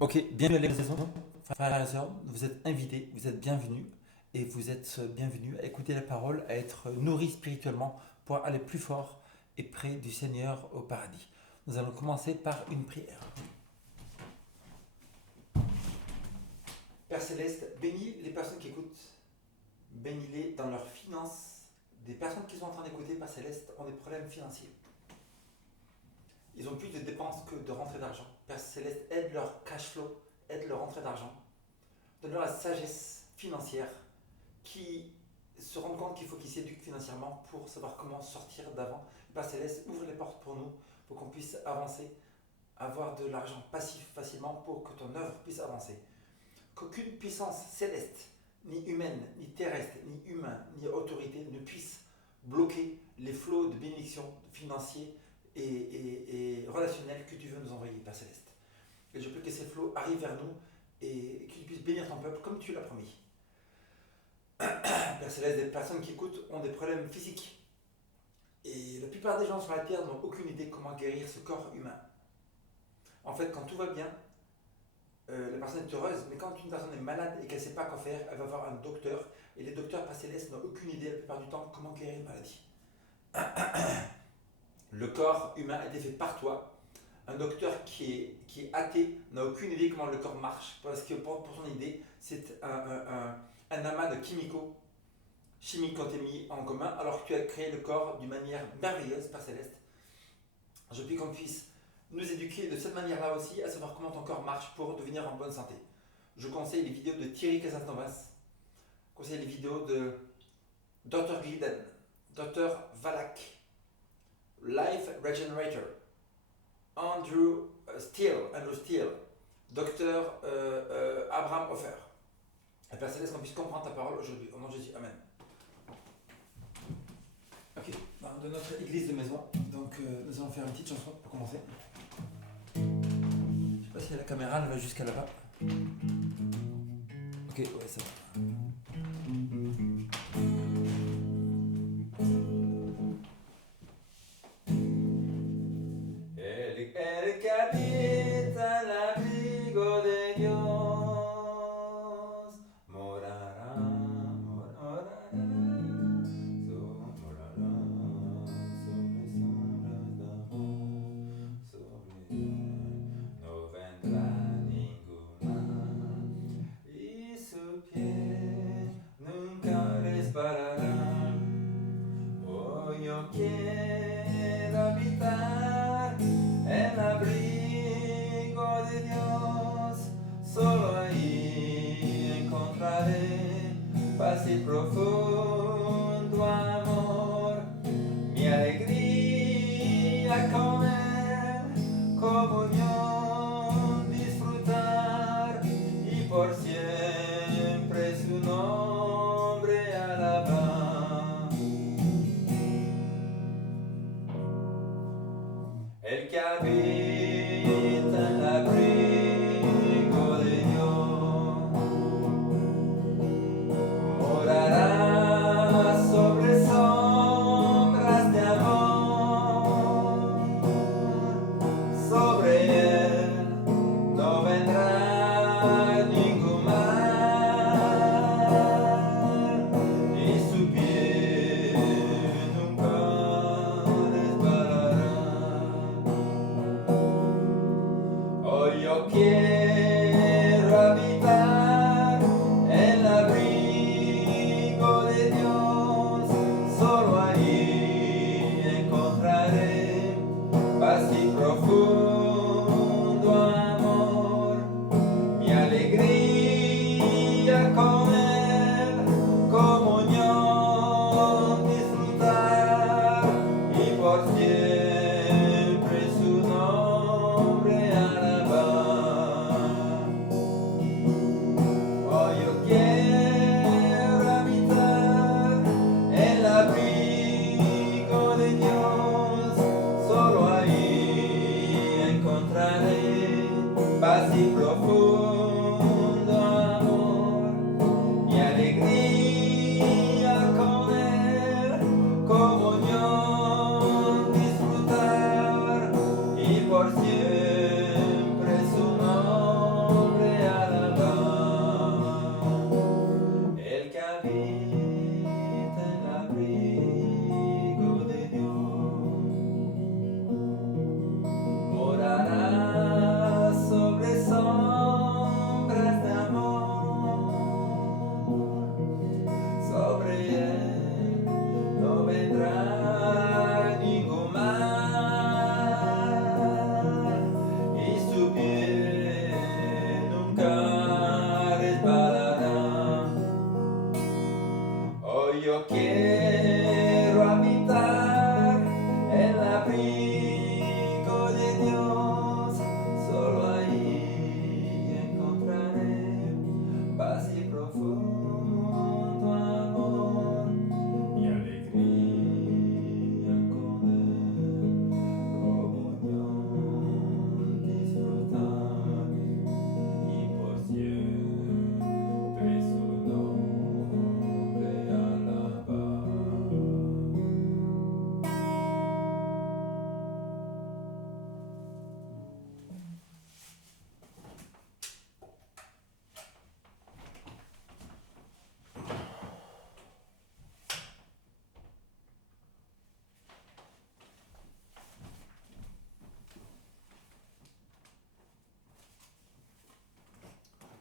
Ok, bienvenue à la maison. Frères et sœurs, vous êtes invités, vous êtes bienvenus et vous êtes bienvenus à écouter la parole, à être nourris spirituellement pour aller plus fort et près du Seigneur au paradis. Nous allons commencer par une prière. Père Céleste, bénis les personnes qui écoutent, bénis-les dans leurs finances. Des personnes qui sont en train d'écouter, Père Céleste, ont des problèmes financiers. Ils ont plus de dépenses que de rentrées d'argent. Père Céleste, aide leur cash flow, aide leur rentrée d'argent. Donne-leur la sagesse financière qui se rendent compte qu'il faut qu'ils s'éduquent financièrement pour savoir comment sortir d'avant. Père Céleste, ouvre les portes pour nous, pour qu'on puisse avancer, avoir de l'argent passif facilement pour que ton œuvre puisse avancer. Qu'aucune puissance céleste, ni humaine, ni terrestre, ni humain, ni autorité ne puisse bloquer les flots de bénédictions financiers et relationnels que tu veux nous envoyer, Père Céleste. Et je prie que ces flots arrivent vers nous et qu'ils puissent bénir ton peuple comme tu l'as promis. Père Céleste, des personnes qui écoutent ont des problèmes physiques. Et la plupart des gens sur la terre n'ont aucune idée comment guérir ce corps humain. En fait, quand tout va bien, la personne est heureuse, mais quand une personne est malade et qu'elle ne sait pas quoi faire, elle va voir un docteur. Et les docteurs, Père Céleste, n'ont aucune idée la plupart du temps comment guérir une maladie. Le corps humain a été fait par toi. Un docteur qui est athée n'a aucune idée comment le corps marche, parce que pour son idée, c'est un amas de chimiques qui ont été mis en commun, alors que tu as créé le corps d'une manière merveilleuse, Père Céleste. Je prie qu'on puisse nous éduquer de cette manière-là aussi, à savoir comment ton corps marche pour devenir en bonne santé. Je conseille les vidéos de Thierry Casantovas, je conseille les vidéos de Dr. Glidden, Dr. Valak, Life Regenerator, Andrew Steele, Dr. Abraham Hoffer. Et Père Céleste, qu'on puisse comprendre ta parole aujourd'hui. Au nom de Jésus, Amen. Ok, de notre église de maison, donc nous allons faire une petite chanson pour commencer. Je sais pas si la caméra elle va jusqu'à là-bas. Ok, ouais, ça va. El que habita el abrigo de Dios morará, morará, morará sobre sombras de amor, sobre él no vendrá ningún mal y su pie nunca resbalará. Oh, yo quiero habitar el abrigo de Dios, solo ahí encontraré paz y profundo amor, mi alegría con él, comunión disfrutar y por siempre su nombre alabar. El que habita el abrigo de Dios morará sobre sombras de amor, sobre él no vendrá ningún mal y su pie nunca resbalará. Oh, yo quiero habitar el abrigo de Dios, solo ahí encontraré paz y profundo amor, mi alegría con él, comunión disfrutar y por siempre su nombre alabar. Oh, yo quiero habitar el abrigo de Dios, solo ahí encontraré paz y profundo amor, mi alegría con él, comunión disfrutar y por siempre su nombre.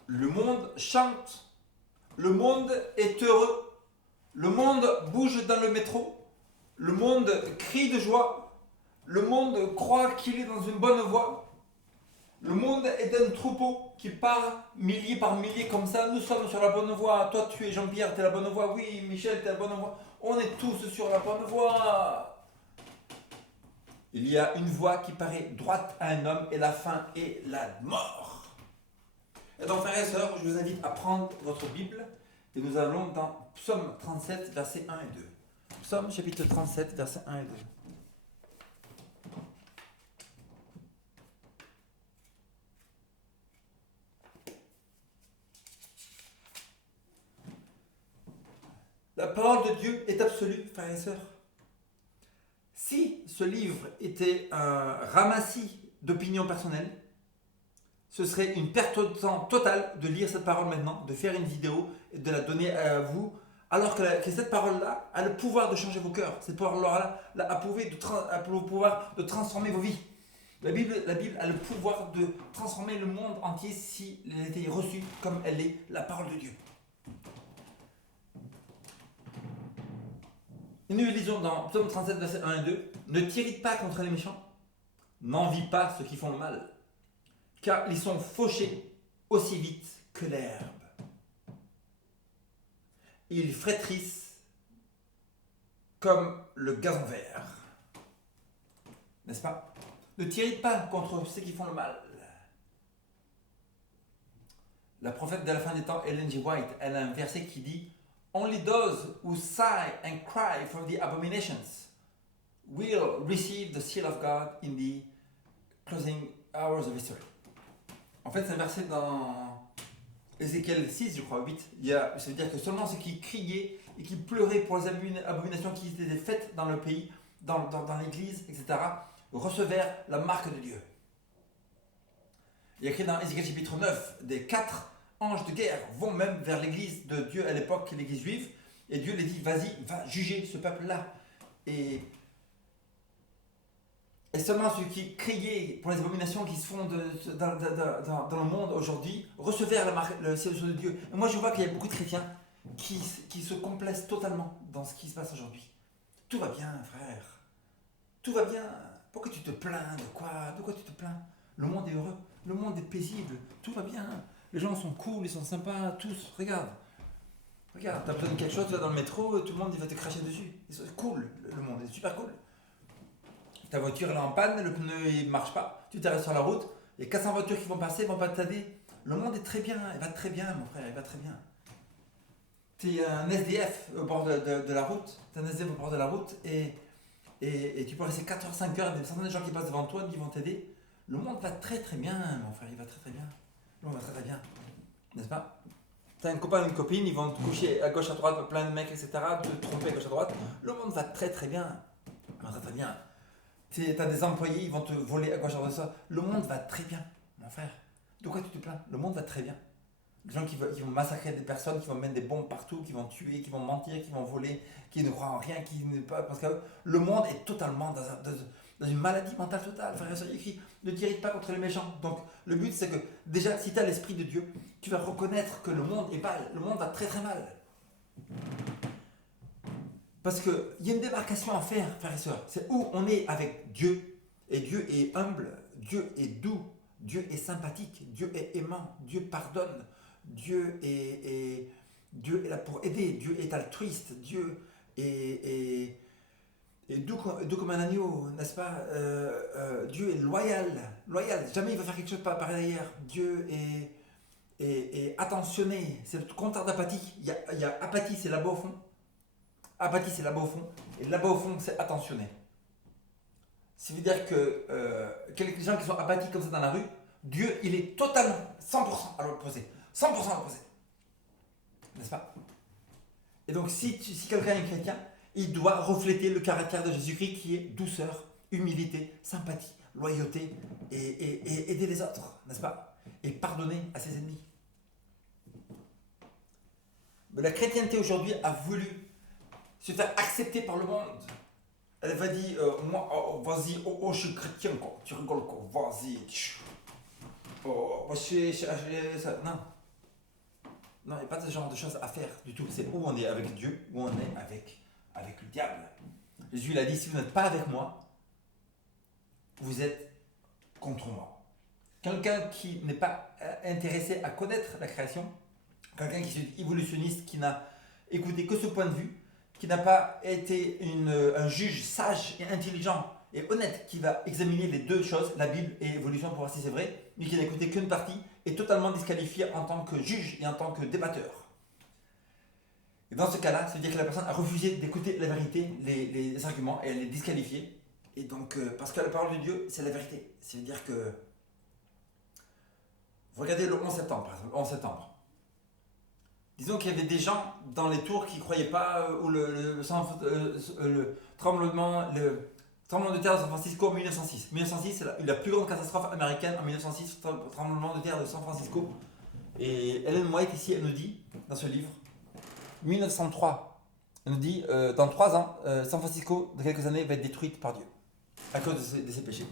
Le monde chante. Le monde est heureux. Le monde bouge dans le métro. Le monde crie de joie. Le monde croit qu'il est dans une bonne voie. Le monde est un troupeau qui part milliers par milliers comme ça. Nous sommes sur la bonne voie. Toi, tu es Jean-Pierre, tu es la bonne voie. Oui, Michel, tu es la bonne voie. On est tous sur la bonne voie. Il y a une voie qui paraît droite à un homme et la fin est la mort. Et donc, frères et sœurs, je vous invite à prendre votre Bible et nous allons dans Psaume 37, versets 1 et 2. Psaume chapitre 37, versets 1 et 2. La parole de Dieu est absolue, frères et sœurs. Si ce livre était un ramassis d'opinions personnelles, ce serait une perte de temps totale de lire cette parole maintenant, de faire une vidéo et de la donner à vous, alors que cette parole-là a le pouvoir de changer vos cœurs. Cette parole-là a le pouvoir de transformer vos vies. La Bible a le pouvoir de transformer le monde entier si elle était reçue comme elle est, la parole de Dieu. Et nous lisons dans Psaume 37, versets 1 et 2. Ne t'irrite pas contre les méchants, n'envie pas ceux qui font le mal, car ils sont fauchés aussi vite que l'herbe. Ils frétrissent comme le gazon vert. N'est-ce pas? Ne t'irrite pas contre ceux qui font le mal. La prophète de la fin des temps, Ellen G. White, elle a un verset qui dit Only those who sigh and cry for the abominations will receive the seal of God in the closing hours of history. En fait, c'est un verset dans Ézéchiel 6, je crois, 8. Ça veut dire que seulement ceux qui criaient et qui pleuraient pour les abominations qui étaient faites dans le pays, dans l'église, etc., recevèrent la marque de Dieu. Il y a écrit dans Ézéchiel chapitre 9, des 4 anges de guerre vont même vers l'église de Dieu à l'époque, l'église juive, et Dieu les dit, vas-y, va juger ce peuple-là. Et seulement ceux qui criaient pour les abominations qui se font dans le monde aujourd'hui recevèrent le ciel de Dieu. Et moi je vois qu'il y a beaucoup de chrétiens qui se complaisent totalement dans ce qui se passe aujourd'hui. Tout va bien, frère. Tout va bien. Pourquoi tu te plains de quoi? De quoi tu te plains? Le monde est heureux. Le monde est paisible. Tout va bien. Les gens sont cool, ils sont sympas, tous. Regarde, t'as besoin de quelque chose, tu vas dans le métro, tout le monde il va te cracher dessus. C'est cool, le monde est super cool. Ta voiture elle est en panne, le pneu il marche pas, tu t'arrêtes sur la route, il y a 400 voitures qui vont passer, ils vont pas t'aider. Le monde est très bien, il va très bien mon frère, il va très bien. Tu es un SDF au bord de la route, et tu peux rester 4 heures, 5 heures, il y a des centaines de gens qui passent devant toi qui vont t'aider. Le monde va très très bien mon frère, il va très très bien. Le monde va très très bien, n'est-ce pas? T'as un copain ou une copine, ils vont te coucher à gauche à droite, plein de mecs, etc., te tromper à gauche à droite. Le monde va très très bien, il va très très bien. T'as des employés, ils vont te voler à gauche à droite. Le monde va très bien, mon frère. De quoi tu te plains? Le monde va très bien. Les gens qui vont massacrer des personnes, qui vont mettre des bombes partout, qui vont tuer, qui vont mentir, qui vont voler, qui ne croient en rien, qui ne pas. Parce que le monde est totalement dans une maladie mentale totale. Frère et sœur, il écrit ne t'irrite pas contre les méchants. Donc le but c'est que déjà, si tu as l'esprit de Dieu, tu vas reconnaître que le monde est mal. Le monde va très très mal. Parce qu'il y a une démarcation à faire, frères et sœurs. C'est où on est avec Dieu. Et Dieu est humble, Dieu est doux, Dieu est sympathique, Dieu est aimant, Dieu pardonne, Dieu est là pour aider, Dieu est altruiste, Dieu est doux comme un agneau, n'est-ce pas? Dieu est loyal, jamais il va faire quelque chose par derrière. Dieu est attentionné, c'est le contraire d'apathie. Il y a apathie, c'est là-bas au fond. Apathie, c'est là-bas au fond. Et là-bas au fond, c'est attentionné. Ça veut dire que quelques gens qui sont apathiques comme ça dans la rue, Dieu, il est totalement, 100% à l'opposé. 100% à l'opposé. N'est-ce pas? Et donc, si quelqu'un est chrétien, il doit refléter le caractère de Jésus-Christ qui est douceur, humilité, sympathie, loyauté et aider les autres, n'est-ce pas? Et pardonner à ses ennemis. Mais la chrétienté aujourd'hui a voulu se faire accepter par le monde. Elle va dire, moi, vas-y, je suis chrétien, quoi. Tu rigoles, quoi. Vas-y. Oh, moi, non. Non, il n'y a pas de ce genre de choses à faire du tout. C'est où on est avec Dieu, où on est avec le diable. Jésus il a dit, si vous n'êtes pas avec moi, vous êtes contre moi. Quelqu'un qui n'est pas intéressé à connaître la création, quelqu'un qui est évolutionniste, qui n'a écouté que ce point de vue, qui n'a pas été un juge sage et intelligent et honnête, qui va examiner les deux choses, la Bible et l'évolution pour voir si c'est vrai, mais qui n'a écouté qu'une partie, est totalement disqualifié en tant que juge et en tant que débatteur. Et dans ce cas-là, ça veut dire que la personne a refusé d'écouter la vérité, les arguments, et elle est disqualifiée. Et donc, parce que la parole de Dieu, c'est la vérité. Ça veut dire que... Vous regardez le 11 septembre, par exemple, 11 septembre. Disons qu'il y avait des gens dans les tours qui ne croyaient pas au tremblement de terre de San Francisco en 1906. 1906, c'est la plus grande catastrophe américaine en 1906, tremblement de terre de San Francisco. Et Ellen White, ici, elle nous dit, dans ce livre, 1903, elle nous dit, dans 3 ans, San Francisco, dans quelques années, va être détruite par Dieu, à cause de ses péchés.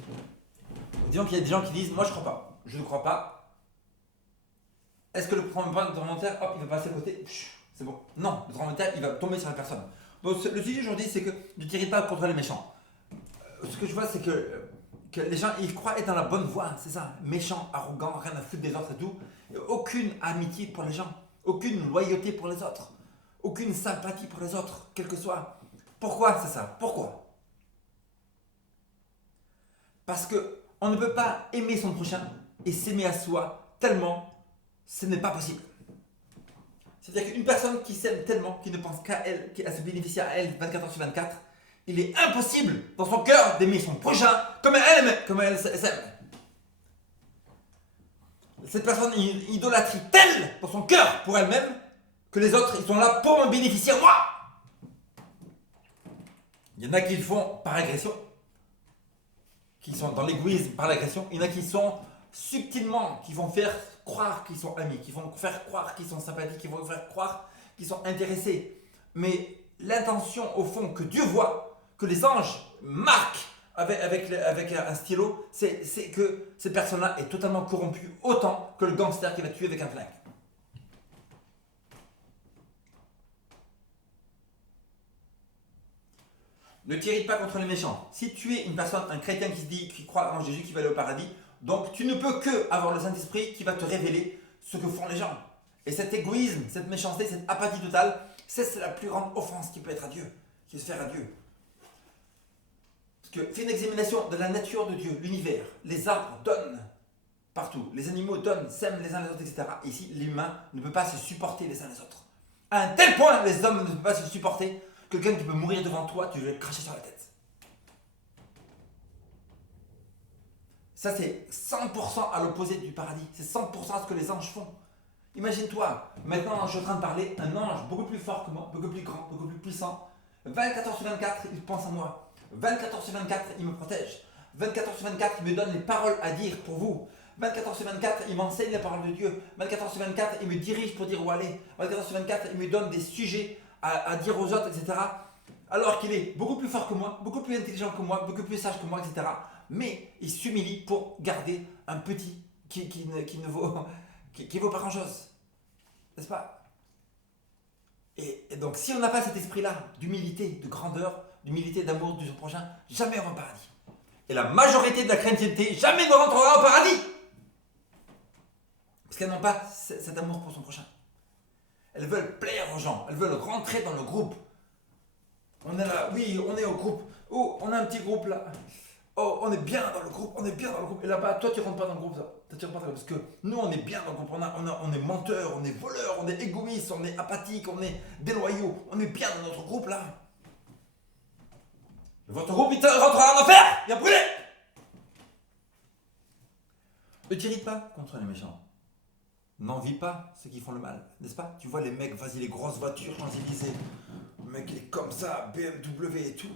Donc, disons qu'il y a des gens qui disent, moi je ne crois pas, je ne crois pas. Est-ce que le tremblement de terre, hop, il va passer à côté? C'est bon. Non, le tremblement de terre, il va tomber sur la personne. Donc le sujet aujourd'hui, c'est que ne tirez pas contre les méchants. Ce que je vois, c'est que les gens, ils croient être dans la bonne voie, c'est ça. Méchants, arrogants, rien à foutre des autres et tout. Et aucune amitié pour les gens, aucune loyauté pour les autres, aucune sympathie pour les autres, quel que soit. Pourquoi c'est ça? Pourquoi? Parce qu'on ne peut pas aimer son prochain et s'aimer à soi tellement, ce n'est pas possible. C'est-à-dire qu'une personne qui s'aime tellement, qui ne pense qu'à elle, qui a se bénéficier à elle 24 heures sur 24, il est impossible dans son cœur d'aimer son prochain comme elle s'aime. Cette personne idolâtrie telle dans son cœur pour elle-même que les autres, ils sont là pour me bénéficier à moi. Il y en a qui le font par agression, qui sont dans l'égoïsme par l'agression. Il y en a qui sont subtilement, qui vont faire croire qu'ils sont amis, qui vont faire croire qu'ils sont sympathiques, qui vont faire croire qu'ils sont intéressés. Mais l'intention au fond que Dieu voit, que les anges marquent avec un stylo, c'est que cette personne-là est totalement corrompue autant que le gangster qui va tuer avec un flingue. Ne t'irrite pas contre les méchants. Si tu es une personne, un chrétien qui croit en Jésus, qui va aller au paradis, donc tu ne peux que avoir le Saint-Esprit qui va te révéler ce que font les gens. Et cet égoïsme, cette méchanceté, cette apathie totale, c'est la plus grande offense qui peut être à Dieu, qui peut se faire à Dieu. Parce que fais une examination de la nature de Dieu, l'univers. Les arbres donnent partout, les animaux donnent, s'aiment les uns les autres, etc. Et ici, l'humain ne peut pas se supporter les uns les autres. À un tel point, les hommes ne peuvent pas se supporter, quelqu'un qui peut mourir devant toi, tu vas le cracher sur la tête. Ça, c'est 100% à l'opposé du paradis. C'est 100% à ce que les anges font. Imagine-toi, maintenant je suis en train de parler, un ange beaucoup plus fort que moi, beaucoup plus grand, beaucoup plus puissant. 24 heures sur 24, il pense à moi. 24 heures sur 24, il me protège. 24 heures sur 24, il me donne les paroles à dire pour vous. 24 heures sur 24, il m'enseigne la parole de Dieu. 24 heures sur 24, il me dirige pour dire où aller. 24 heures sur 24, il me donne des sujets à dire aux autres, etc. Alors qu'il est beaucoup plus fort que moi, beaucoup plus intelligent que moi, beaucoup plus sage que moi, etc. Mais il s'humilie pour garder un petit qui ne vaut pas grand-chose. N'est-ce pas? Et donc si on n'a pas cet esprit-là d'humilité, de grandeur, d'humilité, d'amour du prochain, jamais on va au paradis. Et la majorité de la chrétienté, jamais ne rentrera au paradis. Parce qu'elles n'ont pas cet amour pour son prochain. Elles veulent plaire aux gens, elles veulent rentrer dans le groupe. On est là, oui, on est au groupe. Oh, on a un petit groupe là. Oh, on est bien dans le groupe, on est bien dans le groupe. Et là-bas, toi, tu rentres pas dans le groupe, ça. Tu rentres pas dans le groupe. Parce que nous, on est bien dans le groupe. On est menteurs, on est voleurs, on est égoïstes, on est apathiques, on est déloyaux. On est bien dans notre groupe là. Votre groupe, il rentrera en enfer. Il va brûler. Ne t'irrite pas contre les méchants. N'envie pas ceux qui font le mal, n'est-ce pas? Tu vois les mecs, vas-y, les grosses voitures, Champs-Élysées. Le mec, il est comme ça, BMW et tout.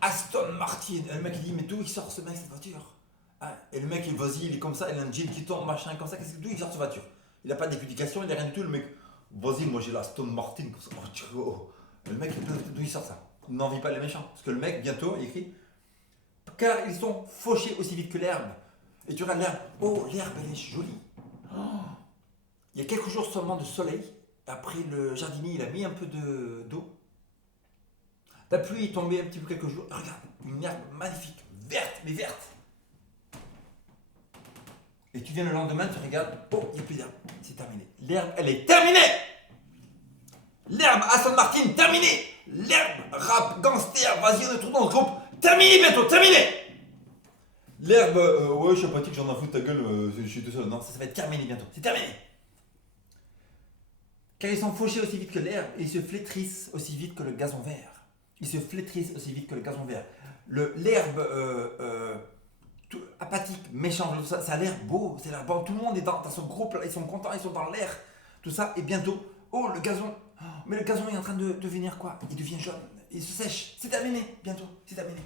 Aston Martin. Et le mec, il dit, mais d'où il sort ce mec, cette voiture? Ah, et le mec, il vas-y, il est comme ça, il a un jean qui tombe, machin, comme ça. D'où il sort cette voiture? Il n'a pas d'éducation, il n'a rien du tout. Le mec, vas-y, moi j'ai la Aston Martin, comme ça. Oh. Le mec, d'où il sort ça? N'envie pas les méchants. Parce que le mec, bientôt, il écrit, car ils sont fauchés aussi vite que l'herbe. Et tu regardes l'herbe, oh, l'herbe, elle est jolie. Oh. Il y a quelques jours seulement de soleil. Après, le jardinier, il a mis un peu d'eau. La pluie est tombée un petit peu quelques jours. Regarde, une herbe magnifique, verte, mais verte. Et tu viens le lendemain, tu regardes, oh, il n'y a plus d'herbe. C'est terminé. L'herbe, elle est terminée. L'herbe Aston Martin, terminé. L'herbe rap, gangster, vas-y, on est trop dans ce groupe. Terminé bientôt, terminé. L'herbe, ouais, je suis sympathique, j'en ai foutu ta gueule, je suis tout seul. Non, ça va être terminé bientôt. C'est terminé. Car ils sont fauchés aussi vite que l'herbe et ils se flétrissent aussi vite que le gazon vert. Ils se flétrissent aussi vite que le gazon vert. L'herbe apathique, méchante, ça a l'air beau, c'est l'air bon. Tout le monde est dans ce groupe là, ils sont contents, ils sont dans l'air. Tout ça, et bientôt, oh le gazon, oh, mais le gazon est en train de devenir quoi? Il devient jaune, il se sèche. C'est terminé, bientôt, c'est terminé.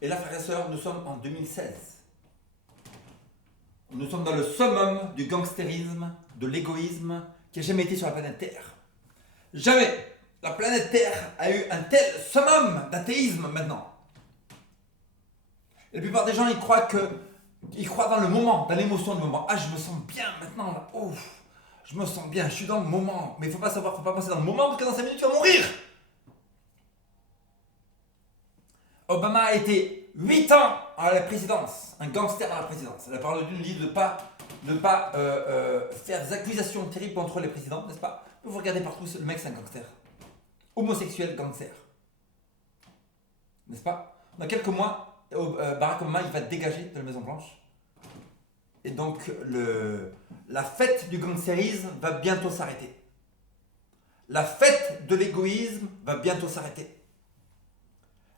Et là, frères et sœurs, nous sommes en 2016. Nous sommes dans le summum du gangstérisme, de l'égoïsme qui a jamais été sur la planète Terre. Jamais la planète Terre a eu un tel summum d'athéisme maintenant. Et la plupart des gens, ils croient dans le moment, dans l'émotion du moment. Ah, je me sens bien maintenant, là. Ouf, je me sens bien, je suis dans le moment. Mais il faut pas savoir, faut pas penser dans le moment parce que dans 5 minutes, tu vas mourir. Obama a été 8 ans à la présidence, un gangster à la présidence. La parole de Dieu nous dit de ne pas faire des accusations terribles contre les présidents, n'est-ce pas? Vous regardez partout, le mec c'est un gangster. Homosexuel gangster. N'est-ce pas? Dans quelques mois, Barack Obama il va dégager de la Maison Blanche. Et donc la fête du gangsterisme va bientôt s'arrêter. La fête de l'égoïsme va bientôt s'arrêter.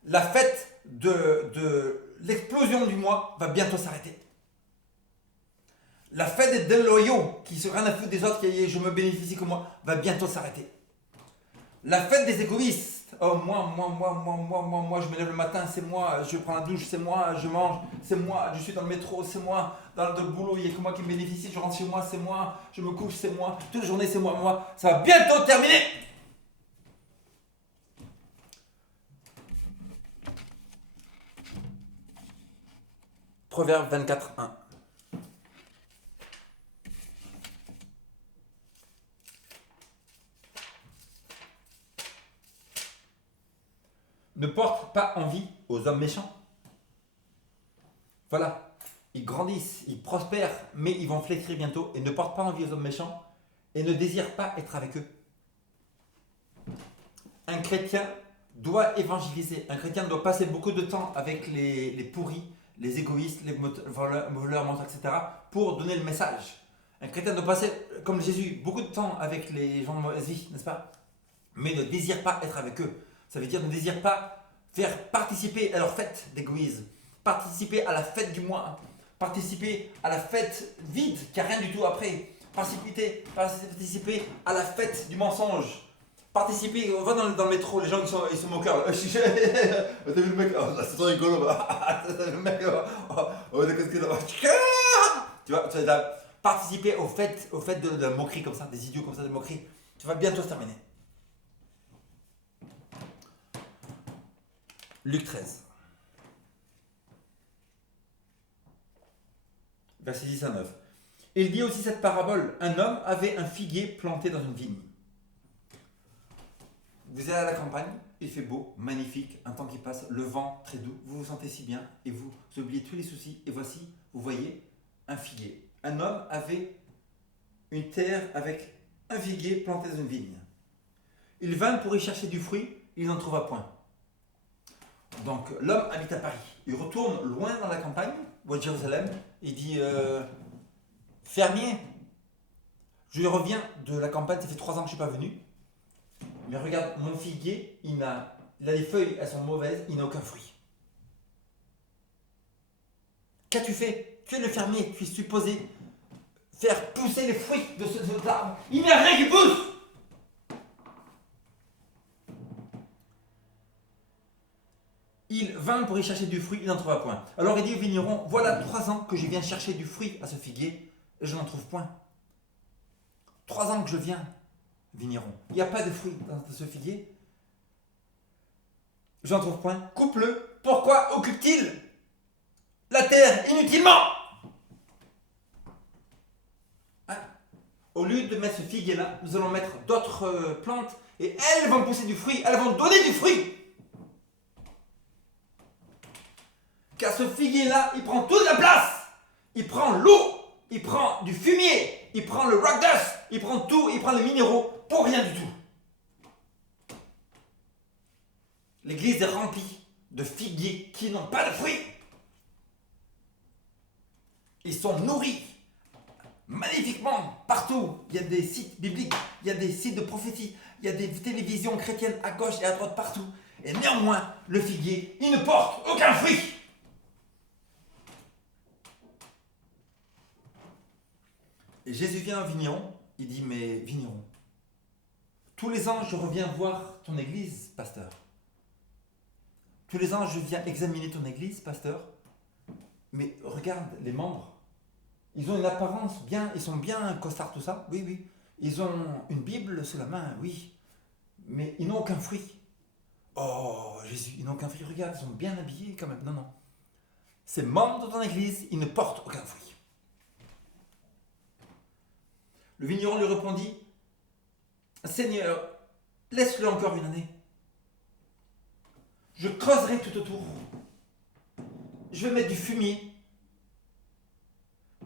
La fête de l'explosion du moi va bientôt s'arrêter. La fête des déloyaux qui se rien à foutre des autres, qui je me bénéficie que moi, va bientôt s'arrêter. La fête des égoïstes, oh moi, je me lève le matin, c'est moi, je prends la douche, c'est moi, je mange, c'est moi, je suis dans le métro, c'est moi, dans le boulot, il n'y a que moi qui me bénéficie, je rentre chez moi, c'est moi, je me couche, c'est moi, toute la journée, c'est moi, ça va bientôt terminer. Proverbe 24:1. Ne porte pas envie aux hommes méchants. Voilà, ils grandissent, ils prospèrent, mais ils vont flétrir bientôt et ne porte pas envie aux hommes méchants et ne désire pas être avec eux. Un chrétien doit évangéliser, un chrétien doit passer beaucoup de temps avec les pourris, les égoïstes, les voleurs, menteurs, etc. pour donner le message. Un chrétien doit passer, comme Jésus, beaucoup de temps avec les gens de mauvaise vie, n'est-ce pas? Mais ne désire pas être avec eux. Ça veut dire ne désire pas faire participer à leur fête d'égoïsme, participer à la fête du moi, participer à la fête vide qui n'a rien du tout après, participer à la fête du mensonge, participer, on va dans le métro, les gens ils sont moqueurs. T'as vu le mec, oh, c'est trop rigolo. Le mec, tu vois, tu vas participer au fait de la moquerie comme ça, des idiots comme ça, de moquerie. Tu vas bientôt se terminer. Luc 13. Verset 10 à 9. Il dit aussi cette parabole. Un homme avait un figuier planté dans une vigne. Vous êtes à la campagne, il fait beau, magnifique, un temps qui passe, le vent très doux, vous vous sentez si bien et vous oubliez tous les soucis. Et voici, vous voyez un figuier. Un homme avait une terre avec un figuier planté dans une vigne. Il vint pour y chercher du fruit, il n'en trouva point. Donc l'homme habite à Paris. Il retourne loin dans la campagne, ou à Jérusalem, il dit fermier, je reviens de la campagne, ça fait 3 ans que je ne suis pas venu. Mais regarde, mon figuier, il a les feuilles, elles sont mauvaises, il n'a aucun fruit. Qu'as-tu fait? Tu es le fermier, tu es supposé faire pousser les fruits de cet arbre. Il n'y a rien qui pousse. Il vint pour y chercher du fruit, il n'en trouva point. Alors il dit au vigneron, voilà 3 ans que je viens chercher du fruit à ce figuier, et je n'en trouve point. 3 ans que je viens, vigneron. Il n'y a pas de fruit dans ce figuier. Je n'en trouve point. Coupe-le. Pourquoi occupe-t-il la terre inutilement? au lieu de mettre ce figuier là, nous allons mettre d'autres plantes et elles vont pousser du fruit, elles vont donner du fruit. Car ce figuier là, il prend toute la place. Il prend l'eau, il prend du fumier, il prend le rock dust, il prend tout, il prend les minéraux pour rien du tout. L'église est remplie de figuiers qui n'ont pas de fruits. Ils sont nourris magnifiquement partout. Il y a des sites bibliques, il y a des sites de prophétie, il y a des télévisions chrétiennes à gauche et à droite partout. Et néanmoins, le figuier, il ne porte aucun fruit. Et Jésus vient au vigneron, il dit, mais vigneron, tous les ans je reviens voir ton église, pasteur. Tous les ans je viens examiner ton église, pasteur. Mais regarde les membres, ils ont une apparence bien, ils sont bien costards tout ça, oui, oui. Ils ont une Bible sous la main, oui. Mais ils n'ont aucun fruit. Oh Jésus, ils n'ont aucun fruit, regarde, ils sont bien habillés quand même. Non, non. Ces membres de ton église, ils ne portent aucun fruit. Le vigneron lui répondit, Seigneur, laisse-le encore une année. Je creuserai tout autour. Je vais mettre du fumier.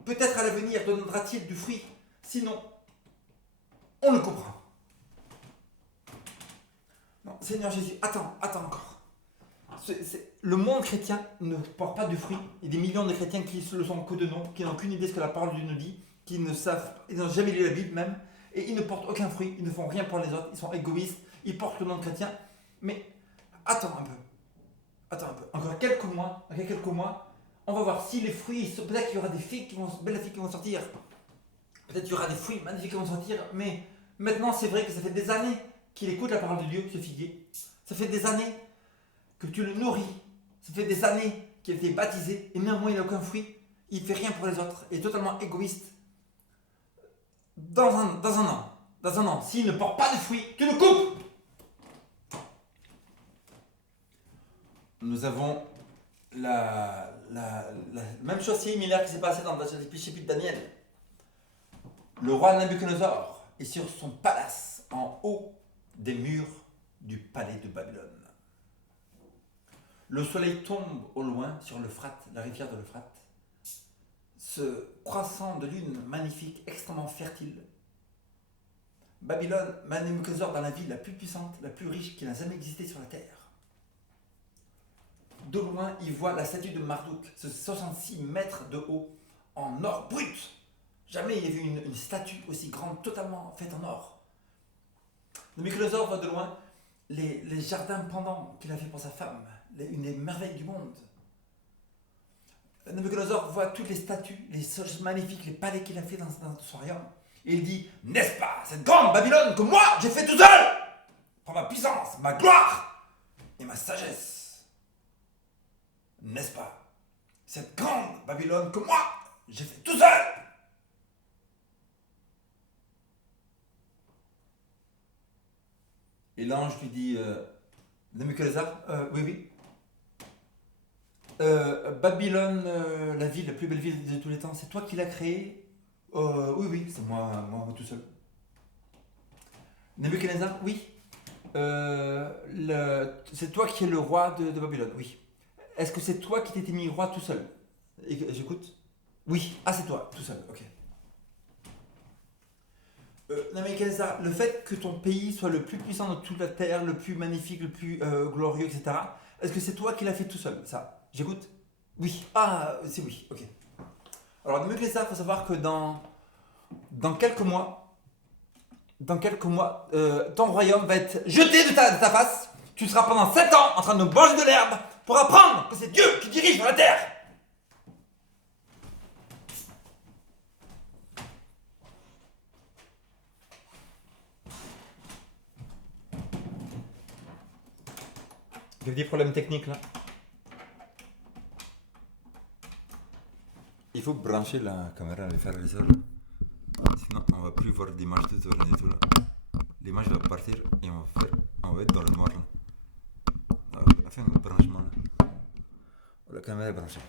Peut-être à l'avenir donnera-t-il du fruit. Sinon, on le coupera. Non, Seigneur Jésus, attends encore. Le monde chrétien ne porte pas du fruit. Il y a des millions de chrétiens qui se le sont que de nom, qui n'ont aucune idée de ce que la parole de Dieu nous dit, qui ne savent, ils n'ont jamais lu la Bible même, et ils ne portent aucun fruit, ils ne font rien pour les autres, ils sont égoïstes, ils portent le nom de chrétien. Mais attends un peu. Encore quelques mois, on va voir si les fruits, peut-être qu'il y aura des belles filles qui vont sortir. Peut-être qu'il y aura des fruits magnifiques qui vont sortir, mais maintenant c'est vrai que ça fait des années qu'il écoute la parole de Dieu, ce figuier. Ça fait des années que tu le nourris. Ça fait des années qu'il a été baptisé et néanmoins il n'a aucun fruit. Il ne fait rien pour les autres. Il est totalement égoïste. Dans un an, s'il ne porte pas de fruits, tu le coupes. Nous avons la même chose similaire qui s'est passée dans le chapitre de Daniel. Le roi Nabuchodonosor est sur son palace en haut des murs du palais de Babylone. Le soleil tombe au loin sur l'Euphrate, la rivière de l'Euphrate. Ce croissant de lune magnifique, extrêmement fertile. Babylone, Nabuchodonosor dans la ville la plus puissante, la plus riche qui n'a jamais existé sur la terre. De loin, il voit la statue de Marduk, ce 66 mètres de haut, en or brut. Jamais il y a vu une statue aussi grande, totalement faite en or. Nabuchodonosor voit de loin les jardins pendants qu'il a fait pour sa femme, une des merveilles du monde. Nabuchodonosor voit toutes les statues, les choses magnifiques, les palais qu'il a fait dans son royaume. Et il dit, n'est-ce pas cette grande Babylone que moi j'ai fait tout seul, par ma puissance, ma gloire et ma sagesse. N'est-ce pas cette grande Babylone que moi j'ai fait tout seul. Et l'ange lui dit, Nabuchodonosor, oui. Babylone, la ville, la plus belle ville de tous les temps, c'est toi qui l'as créée? Oui, c'est moi tout seul. Nabuchodonosor, oui. C'est toi qui es le roi de Babylone, oui. Est-ce que c'est toi qui t'étais mis roi tout seul? J'écoute. Oui, c'est toi, tout seul, ok. Nabuchodonosor, le fait que ton pays soit le plus puissant de toute la terre, le plus magnifique, le plus glorieux, etc., est-ce que c'est toi qui l'as fait tout seul, ça? J'écoute. Oui. C'est oui, ok. Alors, Nabuchodonosor, il faut savoir que dans quelques mois, ton royaume va être jeté de ta face. Tu seras pendant 7 ans en train de manger de l'herbe pour apprendre que c'est Dieu qui dirige dans la terre. Il y a des problèmes techniques là. Il faut brancher la caméra et faire les heures. Sinon, on va plus voir d'image de tourner et tout là. L'image va partir et on va être dans le noir là. On va faire un branchement là. La caméra est branchée.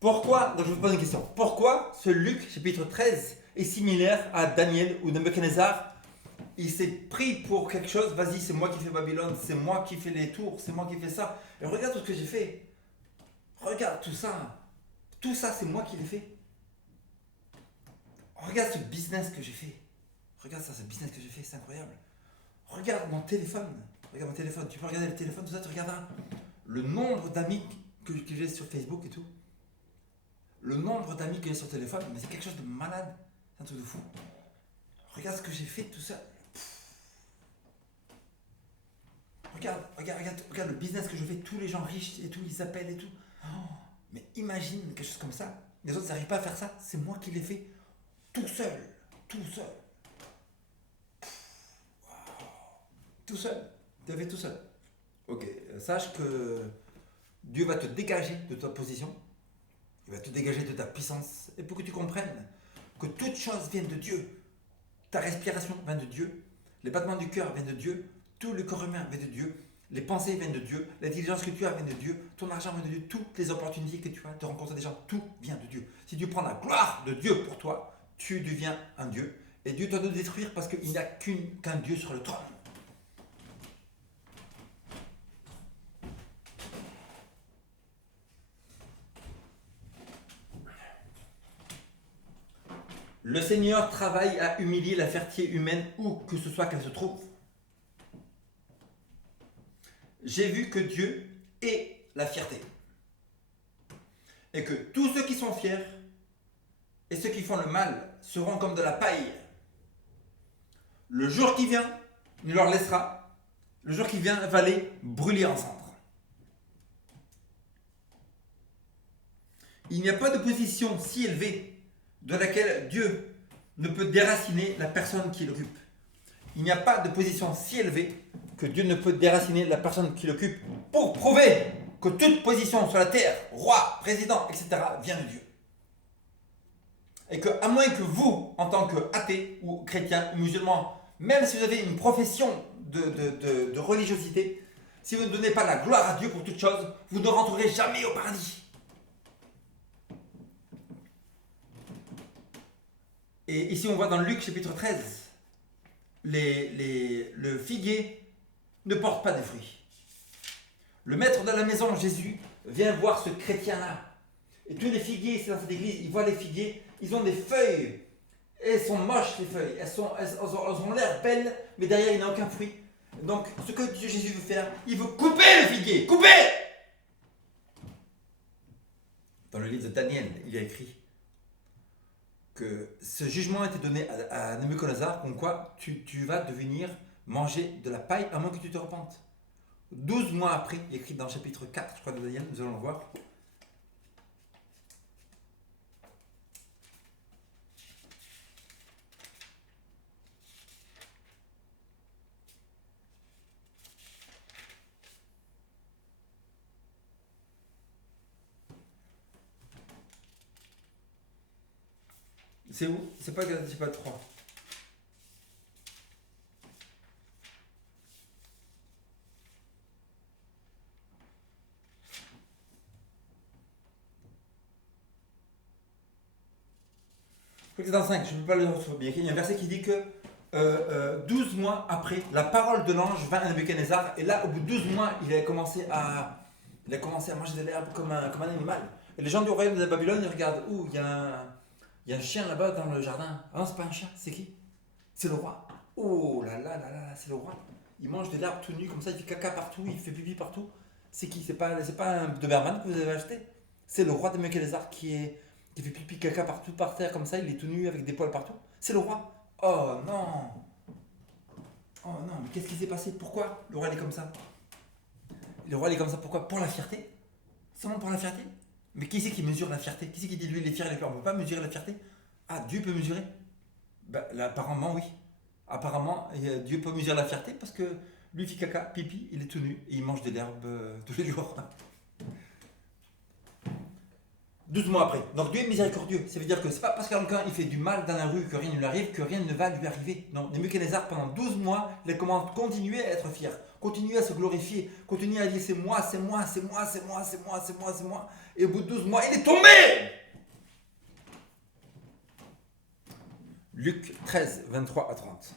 Pourquoi, donc je vous pose une question, pourquoi ce Luc chapitre 13 est similaire à Daniel ou Nebuchadnezzar? Il s'est pris pour quelque chose, vas-y, c'est moi qui fais Babylone, c'est moi qui fais les tours, c'est moi qui fais ça. Et regarde tout ce que j'ai fait. Regarde tout ça. Tout ça, c'est moi qui l'ai fait. Regarde ce business que j'ai fait. Regarde ça, ce business que j'ai fait, c'est incroyable. Regarde mon téléphone. Regarde mon téléphone. Tu peux regarder le téléphone, tout ça, tu regarderas. Le nombre d'amis que j'ai sur Facebook et tout. Le nombre d'amis que j'ai sur téléphone, mais c'est quelque chose de malade. C'est un truc de fou. Regarde ce que j'ai fait, tout ça. Regarde le business que je fais. Tous les gens riches et tout, ils appellent et tout. Oh, mais imagine quelque chose comme ça. Les autres n'arrivent pas à faire ça. C'est moi qui l'ai fait. Tout seul. Tout seul. Tout seul. Tu l'as fait tout seul. Ok, sache que Dieu va te dégager de ta position. Il va te dégager de ta puissance. Et pour que tu comprennes que toute chose vient de Dieu. Ta respiration vient de Dieu. Les battements du cœur viennent de Dieu. Tout le corps humain vient de Dieu. Les pensées viennent de Dieu. L'intelligence que tu as vient de Dieu. Ton argent vient de Dieu. Toutes les opportunités que tu as de rencontrer des gens, tout vient de Dieu. Si tu prends la gloire de Dieu pour toi, tu deviens un Dieu. Et Dieu doit te détruire parce qu'il n'y a qu'un Dieu sur le trône. Le Seigneur travaille à humilier la fierté humaine où que ce soit qu'elle se trouve. J'ai vu que Dieu est la fierté. Et que tous ceux qui sont fiers et ceux qui font le mal seront comme de la paille. Le jour qui vient nous leur laissera. Le jour qui vient va les brûler en cendres. Il n'y a pas de position si élevée de laquelle Dieu ne peut déraciner la personne qui l'occupe. Il n'y a pas de position si élevée que Dieu ne peut déraciner la personne qui l'occupe pour prouver que toute position sur la terre, roi, président, etc., vient de Dieu. Et que, à moins que vous, en tant qu'athée ou chrétien ou musulman, même si vous avez une profession de religiosité, si vous ne donnez pas la gloire à Dieu pour toute chose, vous ne rentrerez jamais au paradis. Et ici, on voit dans Luc chapitre 13, le figuier ne porte pas de fruits. Le maître de la maison, Jésus, vient voir ce chrétien-là. Et tous les figuiers, c'est dans cette église, ils voient les figuiers, ils ont des feuilles. Et elles sont moches, les feuilles. Elles ont l'air belles, mais derrière, il n'y a aucun fruit. Donc, ce que Jésus veut faire, il veut couper le figuier. Couper! Dans le livre de Daniel, il y a écrit que ce jugement a été donné à Nebuchadnezzar, comme quoi tu vas devenir manger de la paille à moins que tu te repentes. 12 mois après, il est écrit dans le chapitre 4, je crois, de Daniel, nous allons le voir. C'est où? C'est pas 3. Je crois que c'est dans 5, je ne peux pas le retrouver bien. Il y a un verset qui dit que 12 mois après, la parole de l'ange vint à Nebuchadnezzar, et là, au bout de 12 mois, il a commencé à manger de l'herbe comme un animal. Et les gens du royaume de Babylone, ils regardent, il y a un chien là-bas dans le jardin. Ah non, c'est pas un chien, c'est qui? C'est le roi. Oh là là là là, c'est le roi. Il mange de l'herbe tout nu, comme ça, il fait caca partout, il fait pipi partout. C'est qui? C'est pas un Doberman que vous avez acheté? C'est le roi de Nebuchadnezzar qui fait pipi caca partout par terre, comme ça, il est tout nu avec des poils partout. C'est le roi. Oh non. Oh non, mais qu'est-ce qui s'est passé? Pourquoi le roi il est comme ça? Le roi il est comme ça, pourquoi? Pour la fierté? Seulement pour la fierté? Mais qui c'est qui mesure la fierté? Qui c'est qui dit lui il est fier et les peurs? On ne peut pas mesurer la fierté? Ah, Dieu peut mesurer? Bah, là, apparemment oui. Apparemment, Dieu peut mesurer la fierté parce que lui il fait caca, pipi, il est tout nu et il mange de l'herbe tous les jours. 12 mois après. Donc Dieu est miséricordieux. Ça veut dire que c'est pas parce que quelqu'un il fait du mal dans la rue que rien ne lui arrive, que rien ne va lui arriver. Non, Nebuchadnezzar, pendant 12 mois, il commence à continuer à être fier, continuer à se glorifier, continuer à dire c'est moi, c'est moi, c'est moi, c'est moi, c'est moi, c'est moi, c'est moi. Et au bout de 12 mois, il est tombé. Luc 13, 23 à 30.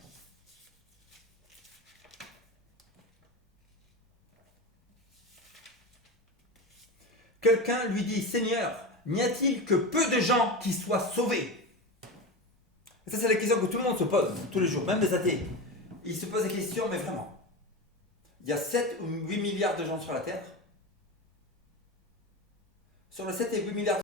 Quelqu'un lui dit, Seigneur, n'y a-t-il que peu de gens qui soient sauvés? Et ça, c'est la question que tout le monde se pose tous les jours, même les athées. Ils se posent la question, mais vraiment. Il y a 7 ou 8 milliards de gens sur la Terre. Sur les 7 et 8 milliards